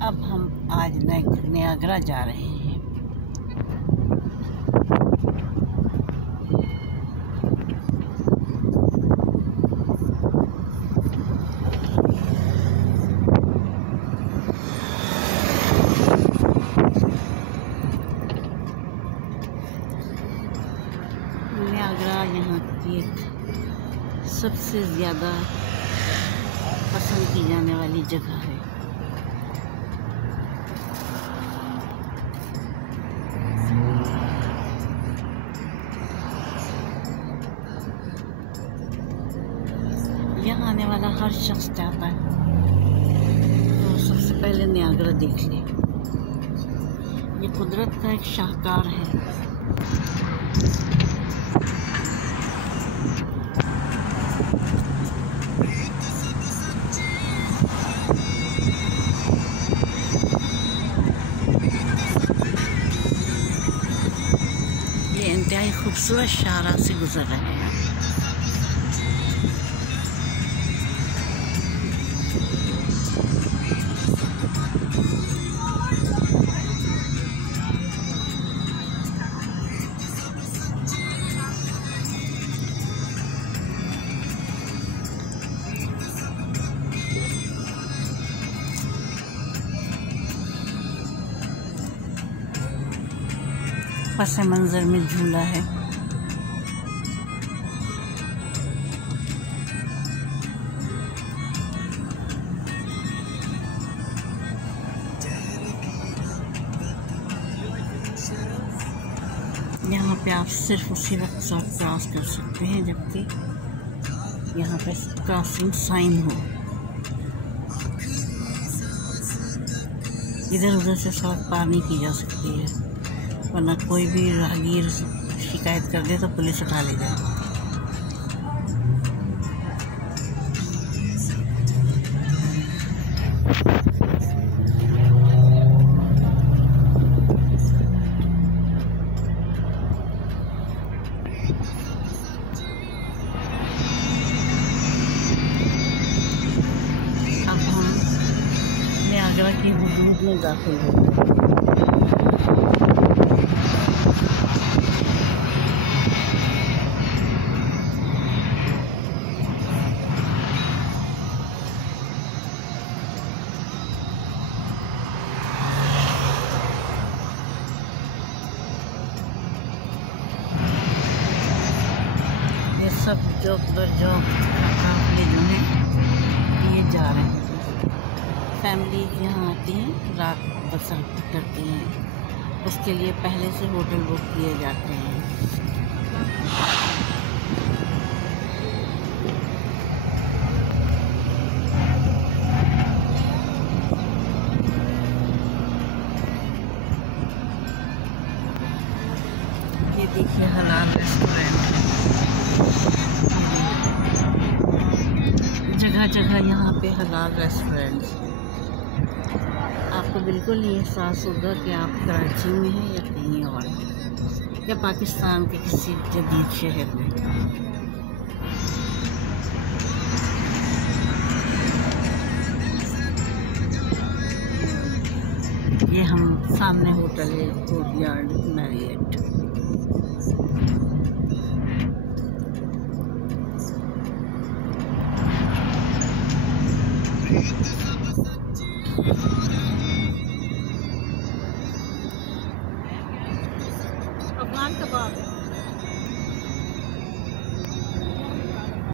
अब हम आज नियाग्रा जा रहे हैं। नियाग्रा यहाँ की सबसे ज़्यादा पसंद की जाने वाली जगह है। यहाँ आने वाला हर शख्स चाहता है तो सबसे पहले नियाग्रा देख ले। ये कुदरत का एक शाहकार है। ये इंतहाई खूबसूरत शाहराह से गुजर रहे हैं। पस मंज़र में झूला है। यहाँ पे आप सिर्फ उसी वक्त सड़क क्रॉस कर सकते हैं जबकि यहाँ पे क्रॉसिंग साइन हो। इधर उधर से सड़क पार नहीं की जा सकती है, वरना कोई भी राहगीर शिकायत कर दे तो पुलिस उठा ले जाए। अब हम नियाग्रा की हुदूद में दाखिल हो गए। सब जो काफिले जो हैं ये जा रहे हैं। फैमिली यहाँ आती हैं, रात बसर करती हैं। उसके लिए पहले से होटल बुक किए जाते हैं। ये देखिए हलाल रेस्टोरेंट है। जगह जगह यहाँ पे हलाल रेस्टोरेंट्स। आपको बिल्कुल ये एहसास होगा कि आप कराची में हैं या कहीं और या पाकिस्तान के किसी जदीद शहर में। ये हम सामने होटल है कोर्टयार्ड मैरियट। अफगान कबाब।